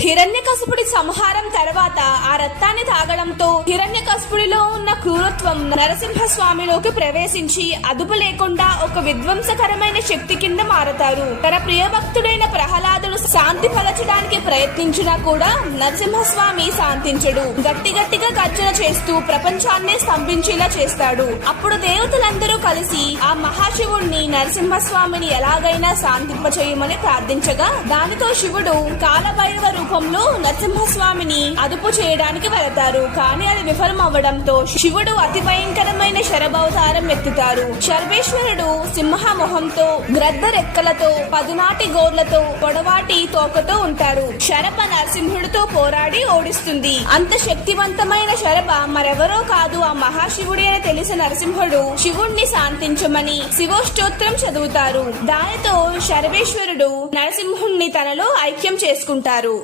హిరణ్యకశిపుడి సంహారం తర్వాత ఆ రక్తాన్ని తాగడంతో హిరణ్యకశిపుడిలో ఉన్న క్రూరత్వం నరసింహస్వామిలోకి ప్రవేశించి అదుపు లేకుండా ఒక విధ్వంసకరమైన శక్తి కింద మారతారు. తన ప్రియభక్తుడైన ప్రహ్లాదుడు శాంతి పరచడానికి ప్రయత్నించినా కూడా నరసింహస్వామి శాంతించడు. గట్టిగా గర్జన చేస్తూ ప్రపంచాన్నే స్తంభించేలా చేస్తాడు. అప్పుడు దేవతలందరూ కలిసి ఆ మహాశివుణ్ణి నరసింహస్వామిని ఎలాగైనా శాంతింపచేయమని ప్రార్థించగా దానితో శివుడు కాలభైరవ రూపంలో నరసింహస్వామిని అదుపు చేయడానికి వెళతారు. కానీ అది విఫలం అవ్వడంతో శివుడు అతి భయంకరమైన శరభావతారం ఎత్తుతారు. శర్వేశ్వరుడు సింహ మొహంతో గ్రద్ద రెక్కలతో పదునాటి గోర్లతో పొడవాటి తోకతో ఉంటారు. శరభ నరసింహుడితో పోరాడి ఓడిస్తుంది. అంత శక్తివంతమైన శరభ మరెవరో కాదు ఆ మహాశివుడి అని తెలిసిన నరసింహుడు శివుణ్ణి శాంతించమని శివోష్టోత్రం చదువుతారు. దానితో శర్వేశ్వరుడు నరసింహుణ్ణి తనలో ఐక్యం చేసుకుంటారు.